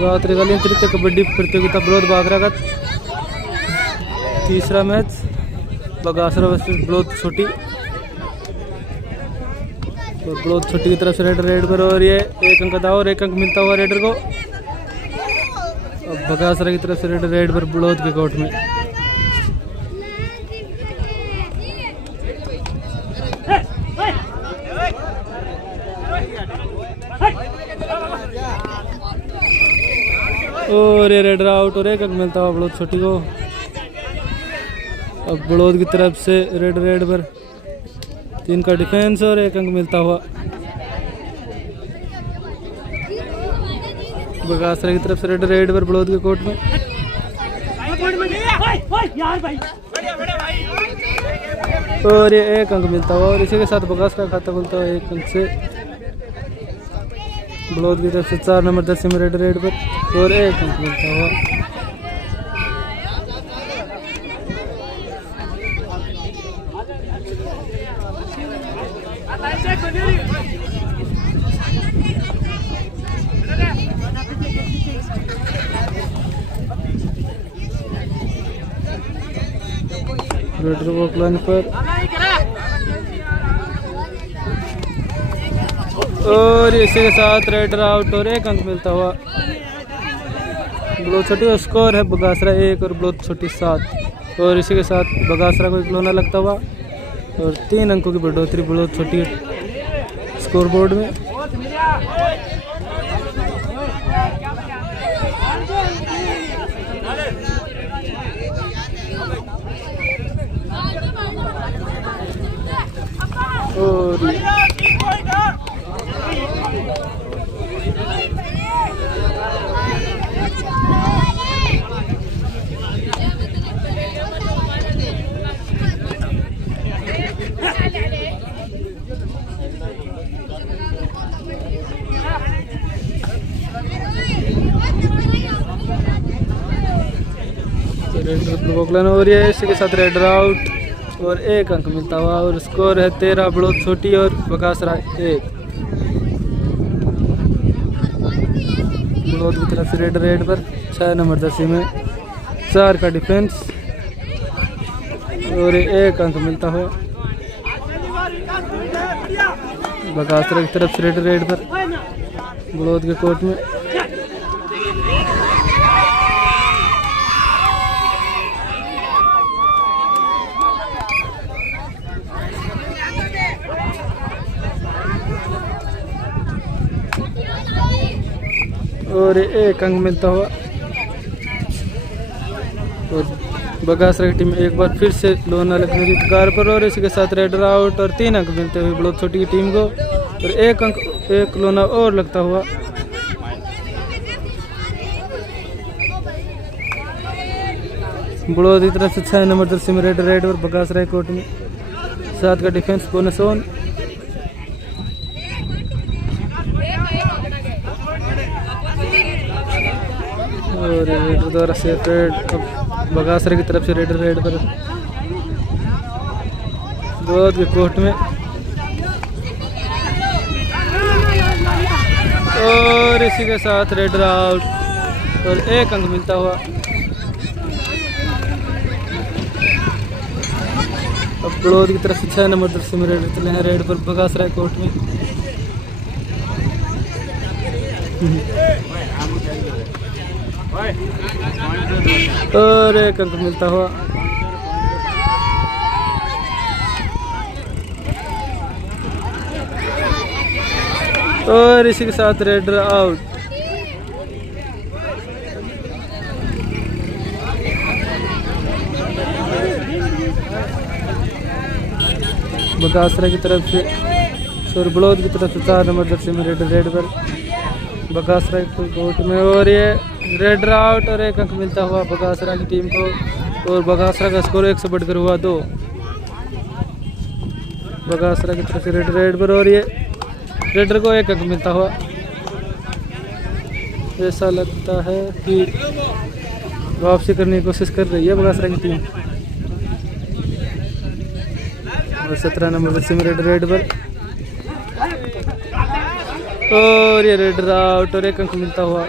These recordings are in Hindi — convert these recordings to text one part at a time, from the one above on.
रात्रि कालीन तृतीय कबड्डी प्रतियोगिता बलोद बागरा का तीसरा मैच बगासरा वर्सेस बलोद छोटी। और बलोद छोटी की तरफ से रेड पर और ये एक अंक था और एक अंक मिलता हुआ रेडर को। अब बगासरा की तरफ से रेड पर बलोद के कोर्ट में। और ये रेडर आउट और एक अंक मिलता हुआ बलोद छोटी को। अब बलोद की तरफ से रेड पर 3 का डिफेंस और एक अंक मिलता हुआ बगासरा की तरफ से रेड पर बलोद के कोर्ट में। और ये एक अंक मिलता हुआ और इसी के साथ बगासरा खाता खुलता हुआ 1 अंक से बलोद की तरफ से 4 नंबर जर्सी में रेड पर और 1 अंक मिलता हुआ। रेडर वॉक लाइन पर और इसी के साथ रेडर आउट और 1 अंक मिलता हुआ बलोद छोटी। स्कोर है बगासरा 1 और बलोद छोटी 7 और इसी के साथ बगासरा को 1 लोना लगता हुआ और 3 अंकों की बढ़ोतरी बलोद छोटी स्कोर बोर्ड में। और और ये इसी के साथ रेडर आउट और 1 अंक मिलता हुआ और स्कोर है 13 बलोद छोटी और बगासरा 1। बलोद की तरफ से रेड पर 6 नंबर जर्सी में 4 का डिफेंस और 1 अंक मिलता हुआ बगासरा की तरफ से रेड पर बलोद के कोर्ट में। और 1 अंक मिलता हुआ और बगासरा की टीम एक बार फिर से लोना लगने की कगार पर और इसी के साथ रेडर आउट और 3 अंक मिलते हुए बलोद छोटी की टीम को और 1 अंक 1 लोना और लगता हुआ बलोद की तरफ से 6 नंबर जर्सी में रेड पर बगासरा कोर्ट में 7 का डिफेंस बोनस ऑन। और रेडर द्वारा से रेड बगासरा की तरफ से रेड पर बलोद के कोर्ट में और इसी के साथ रेडर आउट और 1 अंक मिलता हुआ। अब बलोद की तरफ से 6 नंबर जर्सी में रेड चले हैं रेड पर बगासरा कोर्ट में। और 1 अंक मिलता हुआ और इसी के साथ रेडर आउट। बगासरा की तरफ से और बलोद की तरफ से 4 नंबर जर्सी में रेड पर बगासरा कोर्ट में और ये रेडर आउट और 1 अंक मिलता हुआ बगासरा की टीम को और बगासरा का स्कोर 1 से बढ़कर हुआ 2 बगासरा की तरफ से रेड पर और ये रेडर को 1 अंक मिलता हुआ। ऐसा लगता है कि वापसी करने की कोशिश कर रही है बगासरा की टीम और 17 नंबर जर्सी में रेड पर और ये रेडर आउट और 1 अंक मिलता हुआ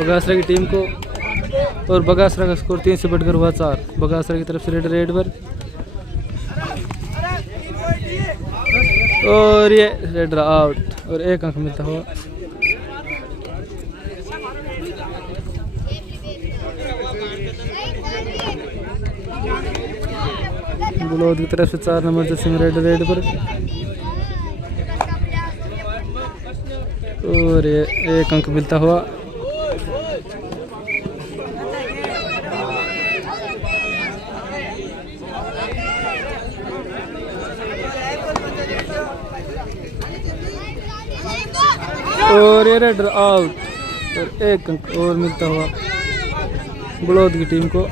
बगासरा की टीम को। और बगासरा का स्कोर 3 से बढ़कर हुआ 4 बगासरा की तरफ से। रेड पर और ये रेड आउट और 1 अंक मिलता हुआ। बलौद की तरफ से 4 नंबर जर्सी में रेड पर और ये 1 अंक मिलता हुआ। और ये रेड आउट और 1 अंक और मिलता हुआ बलौद की टीम को।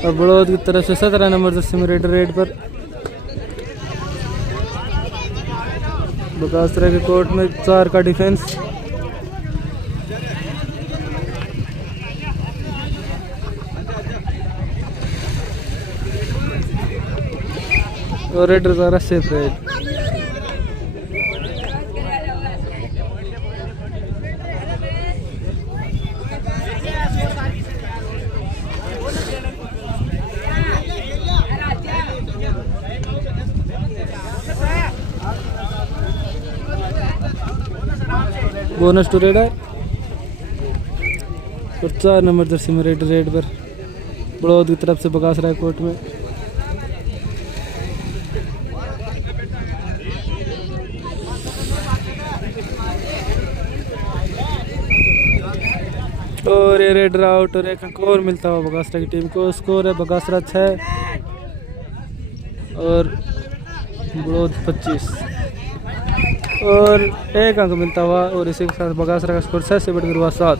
और बलौद की तरफ से 17 नंबर जर्सी में रेड पर बगासरा के कोर्ट में 4 का डिफेंस। और रेड द्वारा safe raid. Bonus to raid है और 4 नंबर जर्सी में रेड पर बलौद की तरफ से बगासरा कोर्ट में। और ये रेड आउट और 1 अंक और मिलता हुआ बगासरा की टीम को। स्कोर है बगासरा 6 और बलौद 25 और 1 अंक मिलता हुआ। और इसी के साथ बगासरा का स्कोर 6 से बढ़कर हुआ 7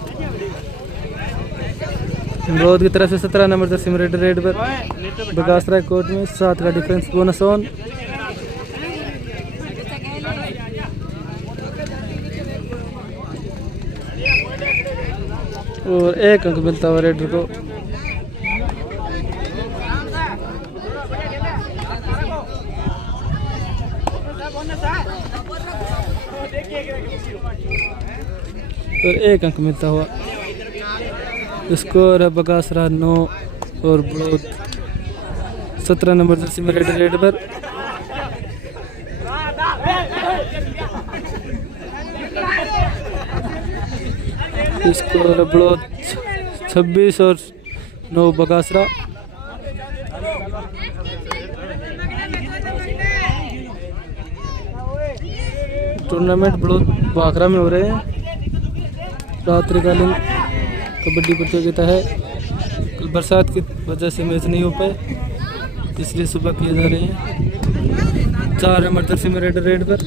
बलौद की तरफ से। 17 नंबर जर्सी में रेड पर बगासरा कोर्ट में 7 का डिफेंस। बोनस ऑन और 1 अंक मिलता हुआ रेड को। और 1 अंक मिलता हुआ। स्कोर है बगासरा 9 और बलौद 17 नंबर जर्सी में रेड पर स्कोर है बलौद 26 और 9 बगासरा। टूर्नामेंट बलौद बाखरा में हो रहे हैं। रात्रिकालीन कबड्डी प्रतियोगिता है। कल बरसात की वजह से मैच नहीं हो पाए, इसलिए सुबह किए जा रहे हैं। 4 नंबर जर्सी में रेड पर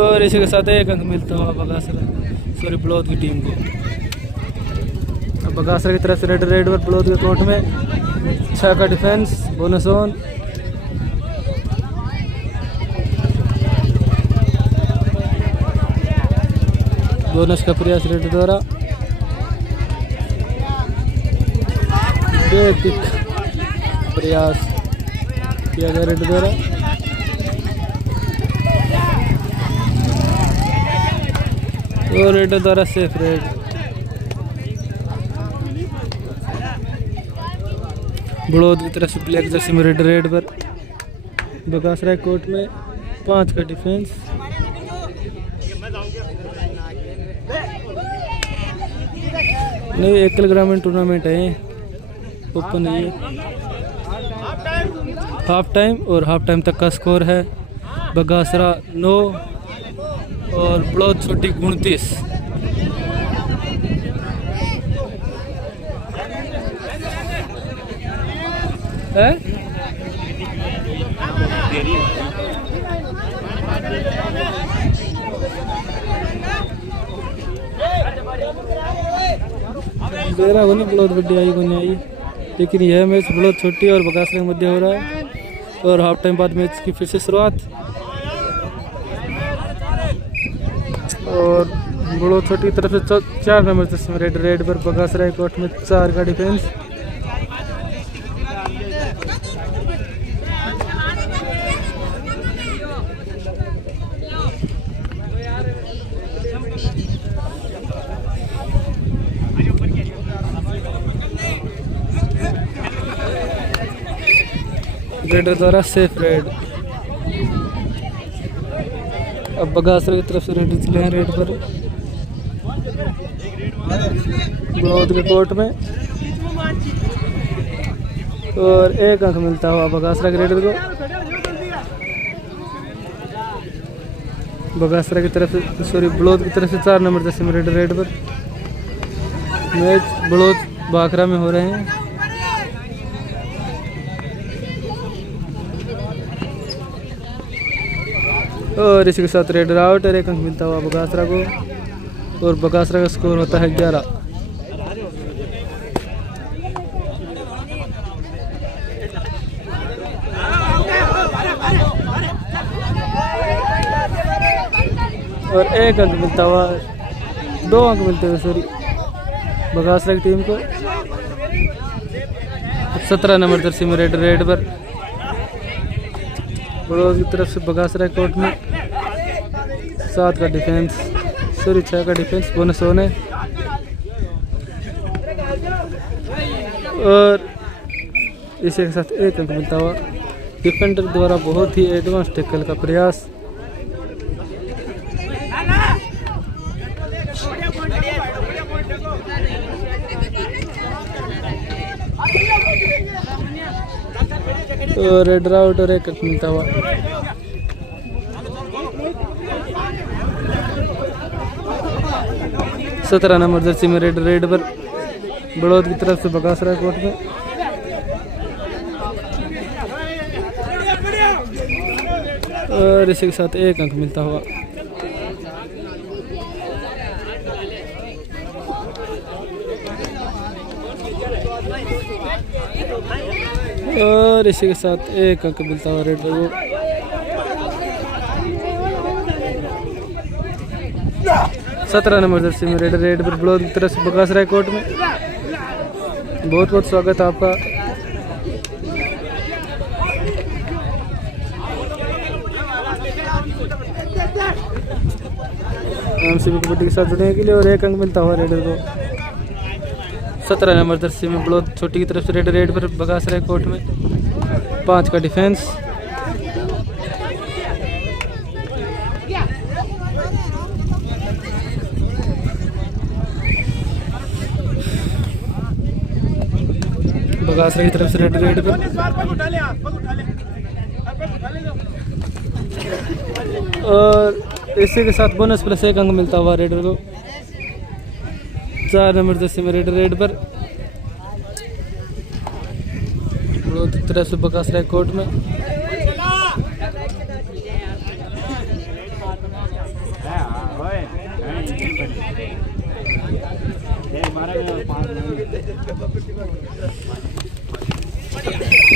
और इसी के साथ 1 अंक मिलता हुआ बलौद की टीम को। अब बगासरा की तरफ से रेड पर बलौद के कोर्ट में 6 का डिफेंस। बोनस ऑन बोनस का प्रयास रेड द्वारा। प्रयास किया गया रेड द्वारा। और रेड द्वारा सेफ रेड। बलौद की तरफ से ब्लैक जर्सी में रेड पर बगासरा कोर्ट में 5 का डिफेंस। नहीं, एकल ग्रामीण टूर्नामेंट है, ओपन है ये। हाफ टाइम और हाफ टाइम तक का स्कोर है बगासरा 9 और बलौद छोटी 29। है बेरा को नहीं बलौद बड्डी आई को नहीं आई, लेकिन यह मैच बलौद छोटी और बगासरा के मध्य हो रहा है। और हाफ टाइम बाद मैच की फिर से शुरुआत। और बलौद छोटी की तरफ से 4 नंबर जिसमें रेड पर बगासरा कोर्ट में 4 का डिफेंस। रेडर द्वारा सेफ रेड। अब बगासरा की तरफ से रेडर चले हैं रेड पर बड़ौद के कोर्ट में और 1 अंक मिलता हुआ बगासरा के रेडर को। बगासरा की तरफ से बड़ौद की तरफ से 4 नंबर जर्सी में रेडर रेड पर। मैच बड़ौद बाखरा में हो रहे हैं। और इसी के साथ रेडर आउट और 1 अंक मिलता हुआ बगासरा को और बगासरा का स्कोर होता है 11। और 1 अंक मिलता हुआ 2 अंक मिलते हुए सॉरी बगासरा की टीम को। 17 नंबर जर्सी में रेडर रेड पर बड़ौद की तरफ से बगासरा कोर्ट में 7 का डिफेंस 6 का डिफेंस बोनस होने और इसी के साथ 1 अंक मिलता हुआ डिफेंडर द्वारा बहुत ही एडवांस टैकल का प्रयास। और रेडर आउट और 1 अंक मिलता हुआ। सत्रह नंबर जर्सी में रेडर रेड पर बड़ौद की तरफ से बगासरा कोर्ट में और इसी के साथ 1 अंक मिलता हुआ। और इसी के साथ 1 अंक मिलता हुआ रेडर को। 17 नंबर जर्सी में रेडर रेड पर बड़ौद की तरफ से बगासरा कोर्ट में बहुत बहुत स्वागत है आपका। एमसीबी कबड्डी के साथ जुड़ने के लिए और 1 अंक मिलता हुआ रेडर को। 17 नंबर जर्सी में बड़ौद छोटी की तरफ से रेडर रेड पर बगासरा कोर्ट में 5 का डिफेंस। बगासरा की तरफ से रेडर रेड पर और इसी के साथ बोनस प्लस 1 अंक मिलता हुआ रेडर को। 4 नंबर जर्सी में रेडर रेड पर बड़ौद की तरफ से बगासरा कोर्ट में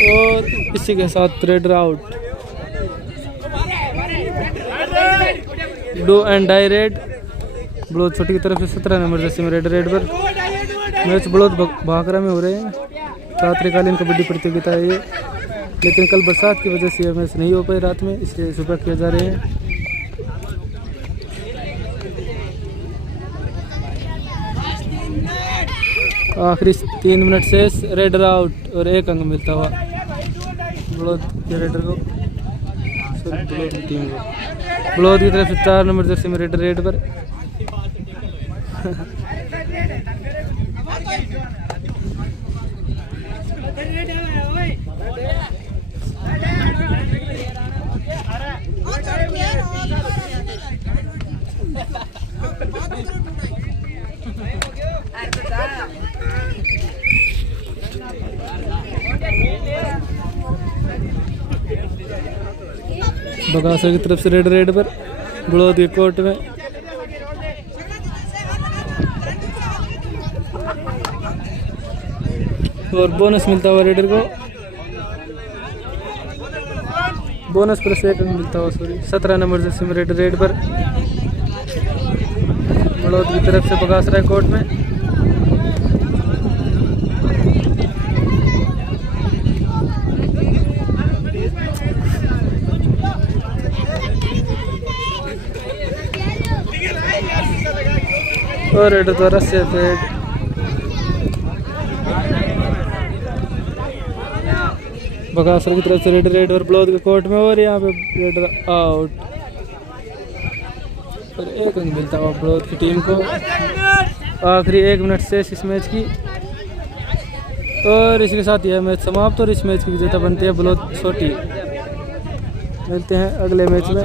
और इसी के साथ raider out. Do and die raid Barod छोटी की तरफ से 17 नंबर जर्सी में रेडर रेड पर। मैच बड़ौद बाखरा में हो रहे हैं। रात्रिकालीन कबड्डी प्रतियोगिता है ये, लेकिन कल बरसात की वजह से मैच नहीं हो पाए रात में, इसलिए सुबह किए जा रहे हैं। आखिरी 3 मिनट से रेडर आउट और 1 अंक मिलता हुआ बड़ौद के रेडर को, बड़ौद की टीम को। बड़ौद की तरफ से 4 नंबर जर्सी में रेडर रेड पर बगासरा की तरफ से रेडर रेड पर बड़ौद के कोर्ट में और बोनस मिलता हुआ रेडर को। बोनस प्लस 1 अंक मिलता हुआ सॉरी 17 नंबर जर्सी में रेडर रेड पर बड़ौद की तरफ से बगासरा कोर्ट में और रेडर द्वारा सेफ रेड। बगासरा की तरफ से रेड और ब्लॉज के कोर्ट में और यहाँ पे रेड आउट और 1 अंक मिलता हुआ ब्लॉज की टीम को। आखिरी 1 मिनट शेष इस मैच की और इसके साथ यह मैच समाप्त और इस मैच की विजेता बनती है ब्लॉज छोटी। मिलते हैं अगले मैच में।